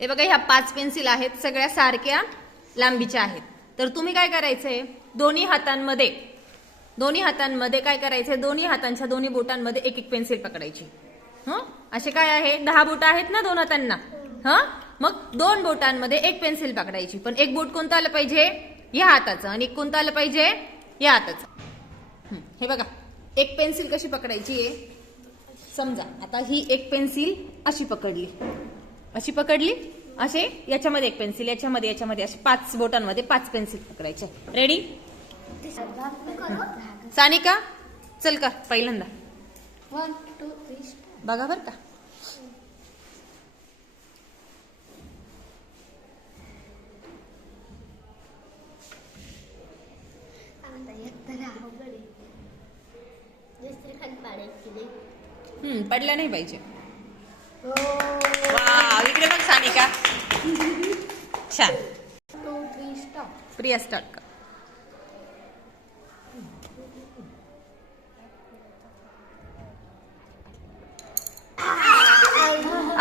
हे बघा, ह्या 5 पेन्सिल आहेत, सगळ्या सारख्या लांबीच्या आहेत. तर तुम्ही काय करायचंय, दोन्ही हातांमध्ये काय करायचंय, दोन्ही हातांच्या दोन्ही बोटांमध्ये एक एक पेन्सिल पकडायची. असे काय आहे, 10 बोट आहेत ना दोन हातांना. मग 2 बोटांमध्ये एक पेन्सिल पकडायची. पण एक बोट कोणतं आलं पाहिजे, या हाताचं, आणि एक कोणतं आलं पाहिजे, या हाताचं. हे बघा, एक पेन्सिल कशी पकडायची आहे. समजा आता ही एक पेन्सिल अशी पकडली, असे याच्यामध्ये एक पेन्सिल, याच्यामध्ये असे 5 बोटांमध्ये 5 पेन्सिल पकडायचे. रेडी सानिका, चल का पहिल्यांदा 1 2 3 बघा बर का. पडला नाही पाहिजे. वाव, इकडे बघ सानिका, छान. 2 3 स्टॉप. प्रिया स्टार्ट कर.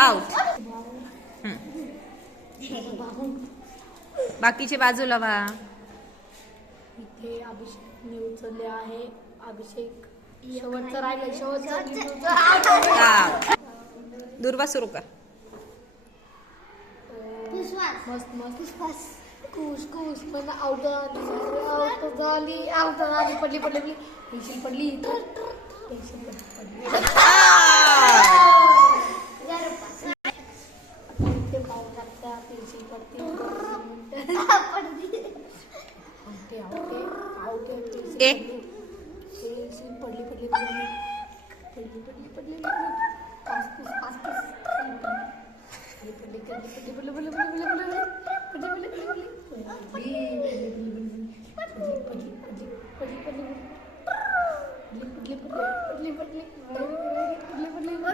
आउट. बाकीचे बाजूला वा. इथे अभिषेकने उचलले आहे. अभिषेक शेवटचं राहिलं, दुर्वा सुरू कर. मस्त पण आउट झाली, पडली पेन्सिल पडली.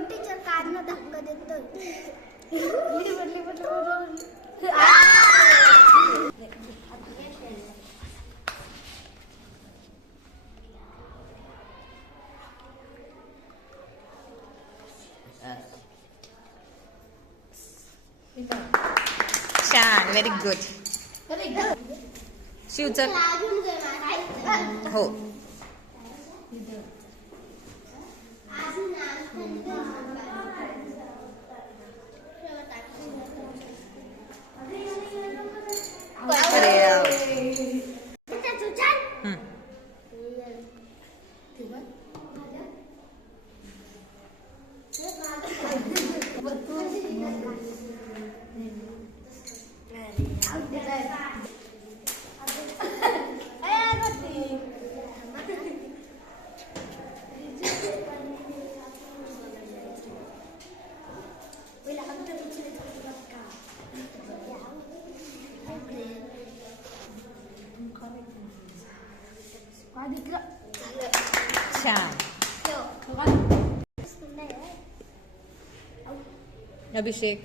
टीचर काढणं धक्का देतोय. छान, व्हेरी गुड. शिवचर हो. छान. अभिषेक